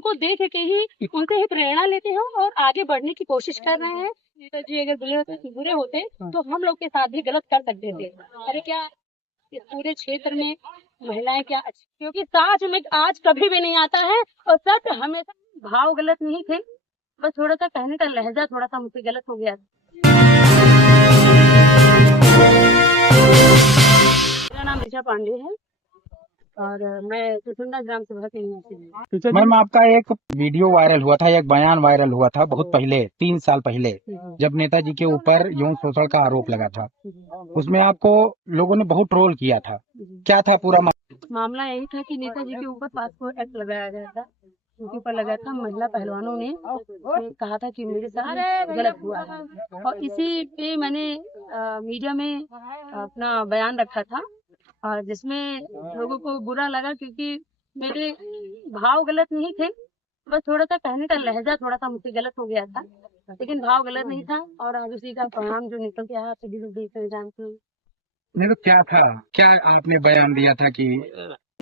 उनको देख के ही उनसे ही प्रेरणा लेते हैं और आगे बढ़ने की कोशिश कर रहे हैं। नेताजी अगर बुरे होते तो हम लोग के साथ भी गलत कर सकते थे। अरे क्या इस पूरे क्षेत्र में महिलाएं क्या अच्छी, क्योंकि साथ में आज कभी भी नहीं आता है और सच हमेशा भाव गलत नहीं थे, बस थोड़ा सा कहने का लहजा थोड़ा सा मुझसे गलत हो गया। मेरा नाम ऋचा पांडे है और मैं सुसुंडा ग्राम सभा से हूँ। मैम, आपका एक वीडियो वायरल हुआ था, एक बयान वायरल हुआ था बहुत पहले, 3 साल पहले, जब नेताजी के ऊपर यौन शोषण का आरोप लगा था। उसमें आपको लोगों ने बहुत ट्रोल किया था। क्या था पूरा मामला? यही था कि नेताजी के ऊपर पासपोर्ट एक्ट लगाया गया था, उनके ऊपर लगा था। महिला पहलवानों ने कहा था कि मेरे साथ गलत हुआ है और इसी पे मैंने मीडिया में अपना बयान रखा था और जिसमें लोगों को बुरा लगा क्योंकि मेरे भाव गलत नहीं थे, बस थोड़ा सा कहने का लहजा थोड़ा सा मुझसे गलत हो गया था, लेकिन भाव गलत नहीं था। और आज उसी का परिणाम जो निकल के आया सभी लोग देख जानते हैं। नहीं तो क्या था, क्या आपने बयान दिया था कि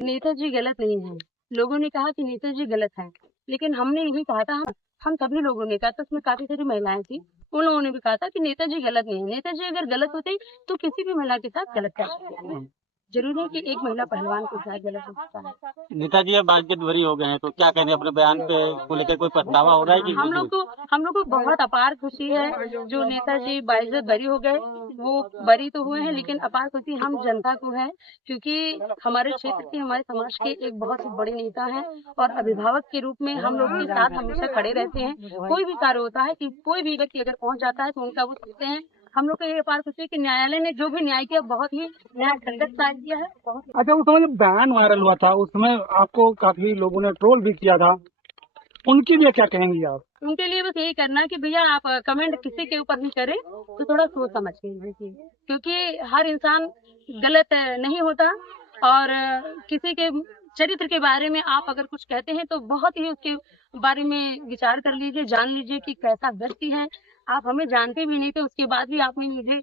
नेताजी गलत नहीं है? लोगों ने कहा कि नेताजी गलत है, लेकिन हमने यही कहा था, हम सभी लोगों ने कहा था, उसमें काफी सारी महिलाएं थी, उन लोगों ने भी कहा था कि नेताजी गलत नहीं है। नेताजी अगर गलत होते तो किसी भी महिला के साथ गलत कर सकते हैं। जरूरी है कि एक महिला पहलवान के साथ गलत हो सकता है। नेताजी अब बातचीत बरी हो गए हैं, तो क्या कहेंगे अपने बयान पे को लेकर? कोई पछतावा हो रहा है कि हम लोग को बहुत अपार खुशी है जो नेताजी बाइज्जत बरी हो गए। वो बरी तो हुए हैं, लेकिन अपार खुशी हम जनता को है, क्योंकि हमारे क्षेत्र के, हमारे समाज के एक बहुत ही बड़े नेता हैं और अभिभावक के रूप में हम लोग के साथ हमेशा खड़े रहते हैं। कोई भी कार्य होता है कि कोई भी व्यक्ति अगर पहुंच जाता है तो उनका वो सोचते हैं। हम लोग को ये अपार खुशी है कि न्यायालय ने जो भी न्याय किया बहुत ही न्याय किया है। अच्छा, उस समय जब बयान वायरल हुआ था उसमें आपको काफी लोगों ने ट्रोल भी किया था, उनके लिए क्या कहेंगी आप? उनके लिए बस यही करना है कि भैया आप कमेंट किसी के ऊपर भी करें तो थोड़ा सोच समझ के कीजिए, क्योंकि हर इंसान गलत नहीं होता और किसी के चरित्र के बारे में आप अगर कुछ कहते हैं तो बहुत ही उसके बारे में विचार कर लीजिए, जान लीजिए कि कैसा व्यक्ति है। आप हमें जानते भी नहीं थे, उसके बाद भी आपने मुझे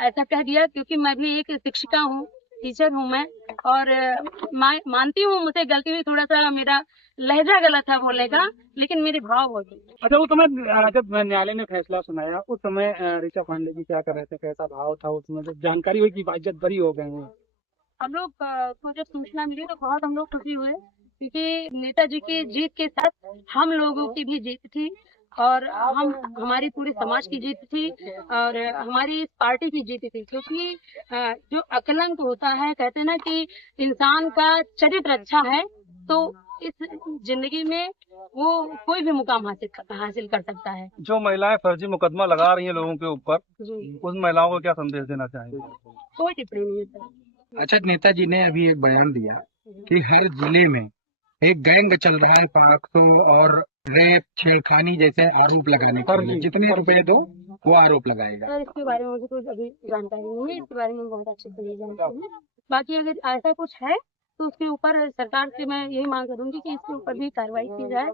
ऐसा कह दिया, क्योंकि मैं भी एक शिक्षिका हूँ, टीचर हूँ मैं, और मानती हूँ मुझसे गलती हुई, थोड़ा सा मेरा लहजा गलत था बोलने का, लेकिन मेरे भाव बहुत थे। अच्छा, उस समय जब न्यायालय ने फैसला सुनाया उस समय ऋचा पांडे जी क्या कर रहे थे, कैसा भाव था उसमें जब जानकारी हुई कि बाइज्जत बरी हो गए हैं? हम लोग को जब सूचना मिली तो बहुत हम लोग खुशी हुए, क्योंकि नेताजी की जीत के साथ हम लोगों की भी जीत थी और हमारी पूरे समाज की जीत थी और हमारी पार्टी की जीत थी, क्योंकि जो अकलंक होता है, कहते हैं ना कि इंसान का चरित्र अच्छा है तो इस जिंदगी में वो कोई भी मुकाम हासिल कर सकता है। जो महिलाएं फर्जी मुकदमा लगा रही हैं लोगों के ऊपर, उस महिलाओं को क्या संदेश देना चाहेंगे? कोई टिप्पणी नहीं है सर। अच्छा, नेताजी ने अभी एक बयान दिया कि हर जिले में एक गैंग चल रहा है, पाक्सो और रेप, छेड़खानी जैसे आरोप लगाने के लिए जितने रुपए दो वो आरोप लगाएगा। सर, इसके बारे में मुझे कुछ अभी जानकारी नहीं है, इसके बारे में बहुत अच्छे से नहीं जानती हूँ। बाकी अगर ऐसा कुछ है तो उसके ऊपर सरकार से मैं यही मांग करूंगी कि इसके ऊपर भी कार्रवाई की जाए,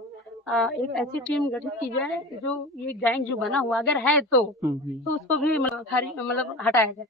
एक ऐसी टीम गठित की जाए जो ये गैंग जो बना हुआ अगर है तो उसको भी मतलब हटाया जाए।